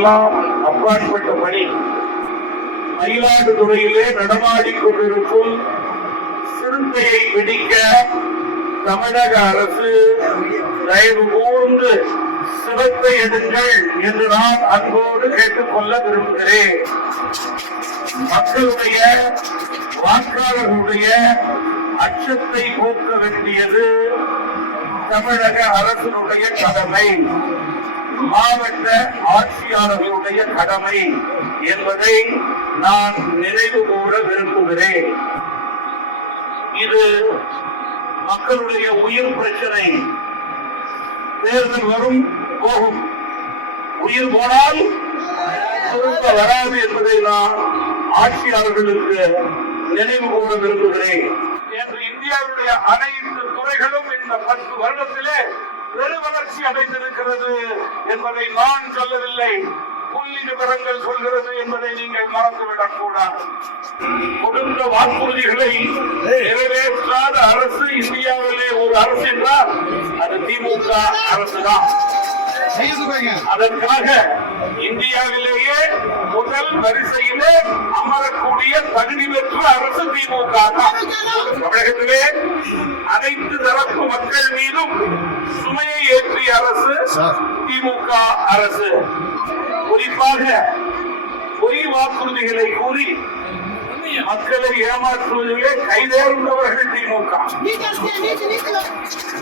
இதற்கெல்லாம் அப்பாற்பட்ட பணி மயிலாடுதுறையிலே நடமாடிக் கொண்டிருக்கும் சிறுத்தையை பிடிக்க தமிழக அரசு தயவு கூர்ந்து சிவத்தை எடுங்கள் என்று நான் அன்போடு கேட்டுக்கொள்ள விரும்புகிறேன். மக்களுடைய வாக்காளர்களுடைய அச்சத்தை போக்க வேண்டியது தமிழக அரசினுடைய கடமை. மாவட்ட ஆட்சியாளர்களுடைய கடமை என்பதை நான் நினைவு கூற விரும்புகிறேன். இது மக்களுடைய உயிர் பிரச்சனை. தேர்தல் வரும் போகும். உயிர் போனால் திரும்ப வராது என்பதை நான் ஆட்சியாளர்களுக்கு நினைவு கூற விரும்புகிறேன். என்று இந்தியாவுடைய அனைத்து துறைகளும் இந்த பத்து வருடத்திலே பெரு வளர்ச்சி அடைந்திருக்கிறது என்பதை நான் சொல்லவில்லை. புள்ளி விவரங்கள் சொல்கிறது என்பதை நீங்கள் மறந்துவிடக் கூடாது. கொடுத்த வாக்குறுதிகளை நிறைவேற்றாத அரசு இந்தியாவிலே ஒரு அரசு என்றால் அது திமுக அரசுதான். அதற்காக இந்தியாவிலேயே முதல் வரிசையிலே அமரக்கூடிய தகுதி பெற்ற அரசு திமுக தான். தமிழகத்திலே அனைத்து தரப்பு மக்கள் மீதும் சுமையை ஏற்றிய அரசு திமுக அரசு. குறிப்பாக பொய் வாக்குறுதிகளை கூறி மக்களை ஏமாற்றுவதிலே கைதேர்ந்தவர்கள் திமுக.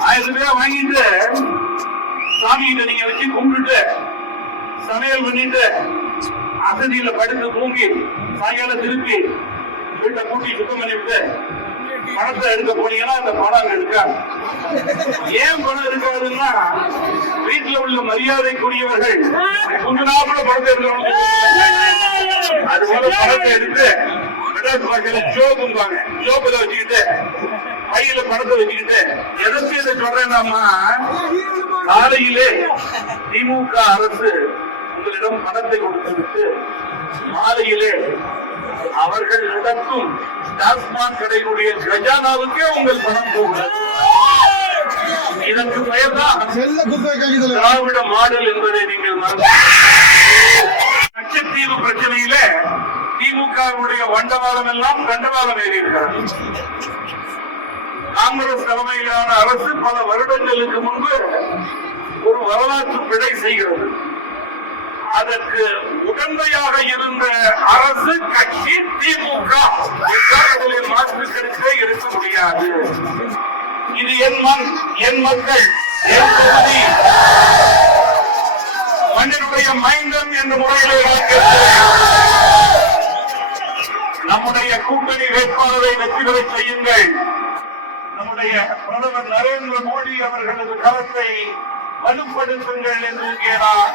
ஆயிரம் ரூபாய் வாங்கிட்டு சாமிகிட்ட நீங்க வச்சு கும்பிட்டுட்டு சமையல் பண்ணிட்டு அசதியில படுத்து தூங்கி சாயங்காலம் திருப்பி வீட்டை கூட்டி சுத்தம் பண்ணிவிட்டு பணத்தை எடுக்க போனீங்கன்னா அந்த பணம் அங்க இருக்காது ஏன் பணம் இருக்காதுன்னா வீட்டுல உள்ள மரியாதைக்குரியவர்கள் கொஞ்ச நாள் பணத்தை எடுக்கணும் அது போல பணத்தை எடுத்து மெட்ராஸ் பாஷையில ஜோபும்பாங்க ஜோபுல வச்சுக்கிட்டு கையில பணத்தை வச்சுக்கிட்டு எதற்கு இதை சொல்றேன்னாமா காலையிலே திமுக அரசு உங்களிடம் பணத்தை கொடுத்து விட்டு மாலையிலே அவர்கள் நடத்தும் டாஸ்மாக் கடையினுடைய கஜானாவுக்கே உங்கள் பணம் போகிறது. இதற்கு பெயர்தான் திராவிட மாடல் என்பதை நீங்கள் மறந்து லட்சத்தீவு பிரச்சனையில திமுகவுடைய வண்டவாளம் எல்லாம் தண்டவாளம் ஏறி இருக்கிறது காங்கிரஸ் தலைமையிலான அரசு பல வருடங்களுக்கு முன்பு ஒரு வரலாற்று பிழை செய்கிறது. அதற்கு உடந்தையாக இருந்த அரசு கட்சி திமுக என்றால் அதில் மாற்று கருத்தே இருக்க முடியாது. இது என் மண் என் மக்கள் என் தொகுதி. மண்ணினுடைய மைந்தன் என்ற முறையிலே நம்முடைய கூட்டணி வேட்பாளரை வெற்றி பெற செய்யுங்கள். நம்முடைய பிரதமர் நரேந்திர மோடி அவர்களது கருத்தை வலுப்படுத்துங்கள் என்று இங்கே நான்